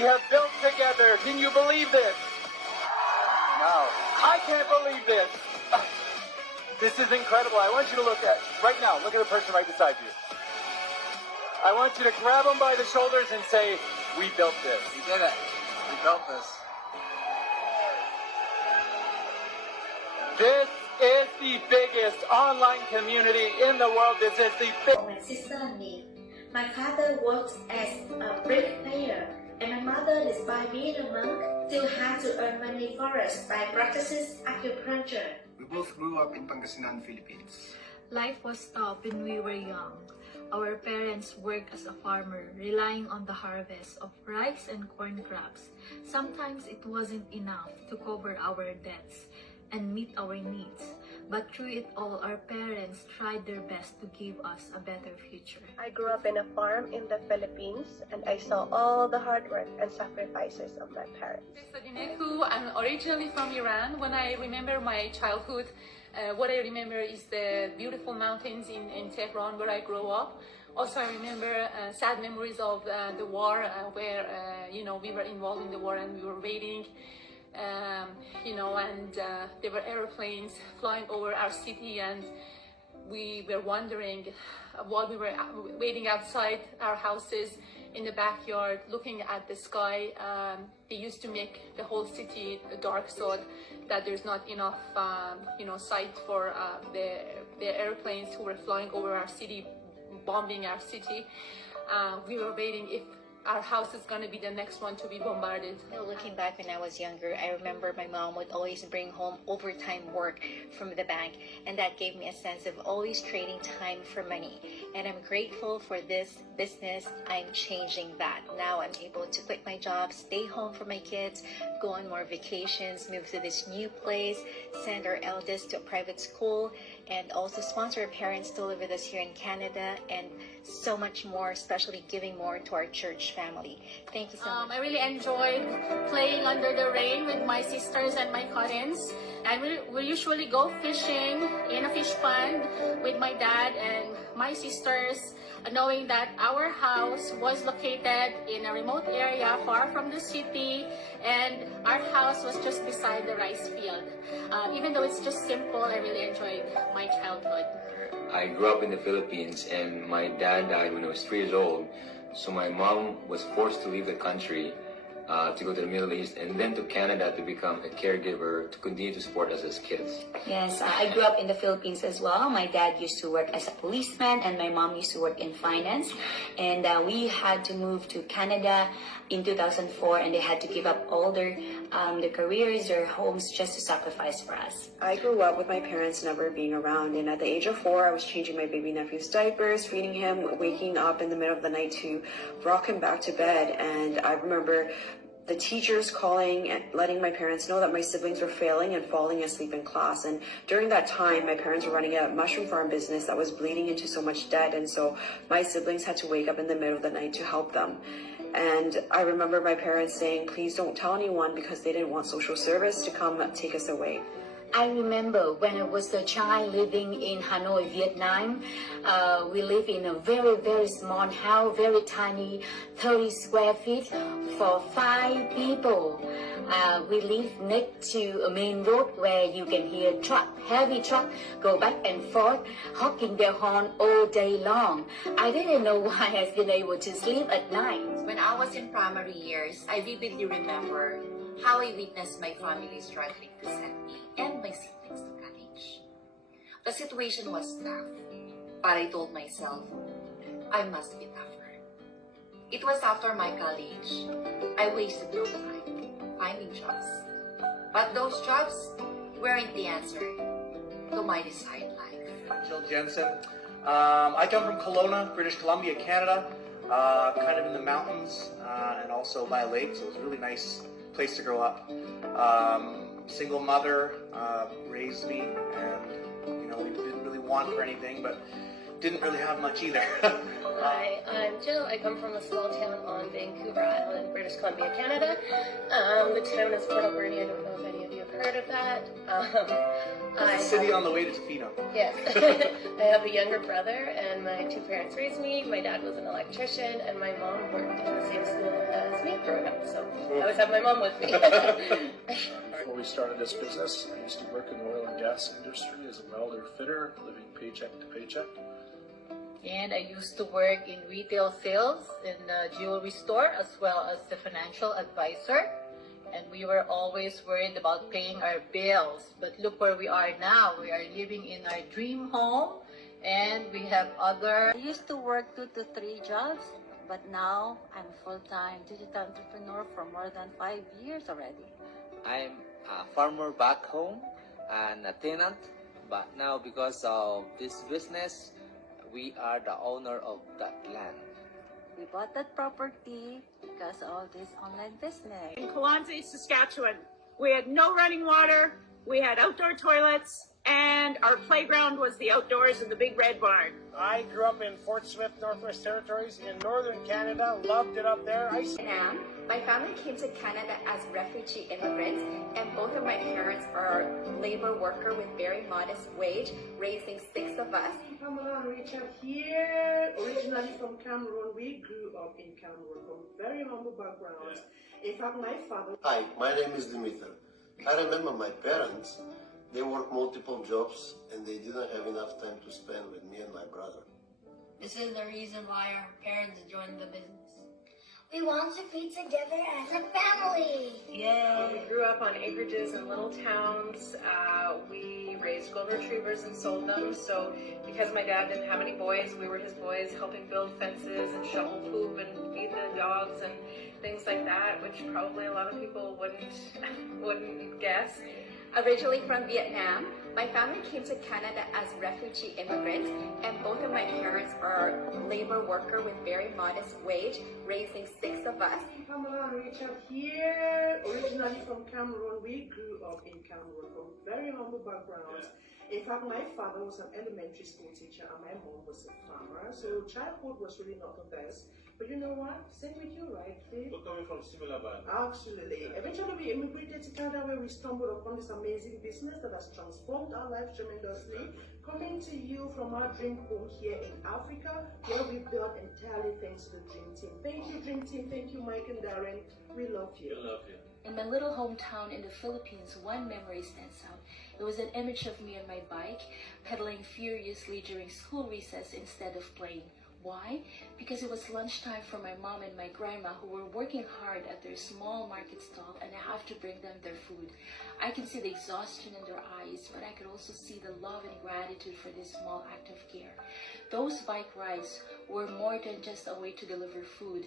we have built together. Can you believe this? No, I can't believe this. This is incredible. I want you to look at, right now, look at the person right beside you. I want you to grab them by the shoulders and say, we built this. We did it. We built this. This is the biggest online community in the world. This is the biggest. My sister and me. My father worked as a bricklayer, and my mother, despite being a monk, still had to earn money for us by practicing acupuncture. We both grew up in Pangasinan, Philippines. Life was tough when we were young. Our parents worked as a farmer, relying on the harvest of rice and corn crops. Sometimes it wasn't enough to cover our debts and meet our needs. But through it all, our parents tried their best to give us a better future. I grew up in a farm in the Philippines, and I saw all the hard work and sacrifices of my parents. I'm originally from Iran. When I remember my childhood, what I remember is the beautiful mountains in Tehran where I grew up. Also, I remember sad memories of the war where, we were involved in the war and we were waiting. And there were airplanes flying over our city, and we were wondering while we were waiting outside our houses in the backyard, looking at the sky. They used to make the whole city dark so that there's not enough, sight for the airplanes who were flying over our city, bombing our city. We were waiting if our house is going to be the next one to be bombarded. Looking back when I was younger, I remember my mom would always bring home overtime work from the bank, and that gave me a sense of always trading time for money. And I'm grateful for this business. I'm changing that. Now I'm able to quit my job, stay home for my kids, go on more vacations, move to this new place, send our eldest to a private school, and also sponsor our parents to live with us here in Canada, and so much more, especially giving more to our church family. Thank you so much. I really enjoyed playing under the rain with my sisters and my cousins. And we usually go fishing in a fish pond with my dad and my sisters, knowing that our house was located in a remote area far from the city, and our house was just beside the rice field. Even though it's just simple, I really enjoyed my childhood. I grew up in the Philippines, and my dad died when I was 3 years old. So my mom was forced to leave the country to go to the Middle East and then to Canada to become a caregiver to continue to support us as kids. Yes, I grew up in the Philippines as well. My dad used to work as a policeman and my mom used to work in finance. And we had to move to Canada in 2004, and they had to give up all their careers, their homes, just to sacrifice for us. I grew up with my parents never being around, and at the age of 4, I was changing my baby nephew's diapers, feeding him, waking up in the middle of the night to rock him back to bed. And I remember the teachers calling and letting my parents know that my siblings were failing and falling asleep in class. And during that time, my parents were running a mushroom farm business that was bleeding into so much debt, and so my siblings had to wake up in the middle of the night to help them. And I remember my parents saying, please don't tell anyone, because they didn't want social service to come take us away. I remember when I was a child living in Hanoi, Vietnam. We live in a very, very small house, very tiny, 30 square feet for 5 people. We live next to a main road where you can hear heavy truck go back and forth, honking their horn all day long. I didn't know why I've been able to sleep at night. When I was in primary years, I vividly remember how I witnessed my family struggling to send me and my siblings to college. The situation was tough, but I told myself, I must be tougher. It was after my college, I wasted no time finding jobs. But those jobs weren't the answer to my desired life. I'm Jill Jensen. I come from Kelowna, British Columbia, Canada, kind of in the mountains and also by a lake, so it was a really nice place to grow up. Single mother raised me, and we didn't really want for anything, but didn't really have much either. Hi, I'm Jill. I come from a small town on Vancouver Island, British Columbia, Canada. The town is Port Alberni. I don't know if any of you have heard of that. City on the way to Tofino. Yes. I have a younger brother, and my two parents raised me. My dad was an electrician, and my mom worked in the same school as me growing up, so I always have my mom with me. Before we started this business, I used to work in the oil and gas industry as a welder fitter, living paycheck to paycheck. And I used to work in retail sales in the jewelry store as well as the financial advisor. And we were always worried about paying our bills. But look where we are now. We are living in our dream home and we have other... I used to work 2 to 3 jobs, but now I'm a full-time digital entrepreneur for more than 5 years already. I'm a farmer back home and a tenant, but now because of this business, we are the owner of that land. We bought that property because of this online business. In Kalanzi, Saskatchewan, we had no running water, we had outdoor toilets, and our playground was the outdoors in the big red barn. I grew up in Fort Smith, Northwest Territories in northern Canada, loved it up there. My family came to Canada as refugee immigrants, and both of my parents are labor worker with very modest wage, raising 6 of us. Pamela and Richard here, originally from Cameroon. We grew up in Cameroon from very humble backgrounds. In fact, my father... Hi, my name is Dimitri. I remember my parents, they worked multiple jobs and they didn't have enough time to spend with me and my brother. This is the reason why our parents joined the business. We want to be together as a family. Yay! We grew up on acreages in little towns. We raised golden retrievers and sold them. So because my dad didn't have any boys, we were his boys, helping build fences and shovel poop and feed the dogs and things like that, which probably a lot of people wouldn't guess. Originally from Vietnam, my family came to Canada as refugee immigrants, and both of my parents are labor worker with very modest wage, raising 6 of us. Pamela and Richard here, originally from Cameroon. We grew up in Cameroon from very humble backgrounds. In fact, my father was an elementary school teacher and my mom was a farmer, so childhood was really not the best. But you know what? Same with you, right, Steve? We're coming from similar backgrounds. Absolutely. Eventually, we immigrated to Canada where we stumbled upon this amazing business that has transformed our lives tremendously. Coming to you from our dream home here in Africa, where we built entirely thanks to the Dream Team. Thank you, Dream Team. Thank you, Mike and Darren. We love you. We love you. In my little hometown in the Philippines, one memory stands out. It was an image of me on my bike, pedaling furiously during school recess instead of playing. Why? Because it was lunchtime for my mom and my grandma who were working hard at their small market stall, and I have to bring them their food. I can see the exhaustion in their eyes, but I could also see the love and gratitude for this small act of care. Those bike rides were more than just a way to deliver food.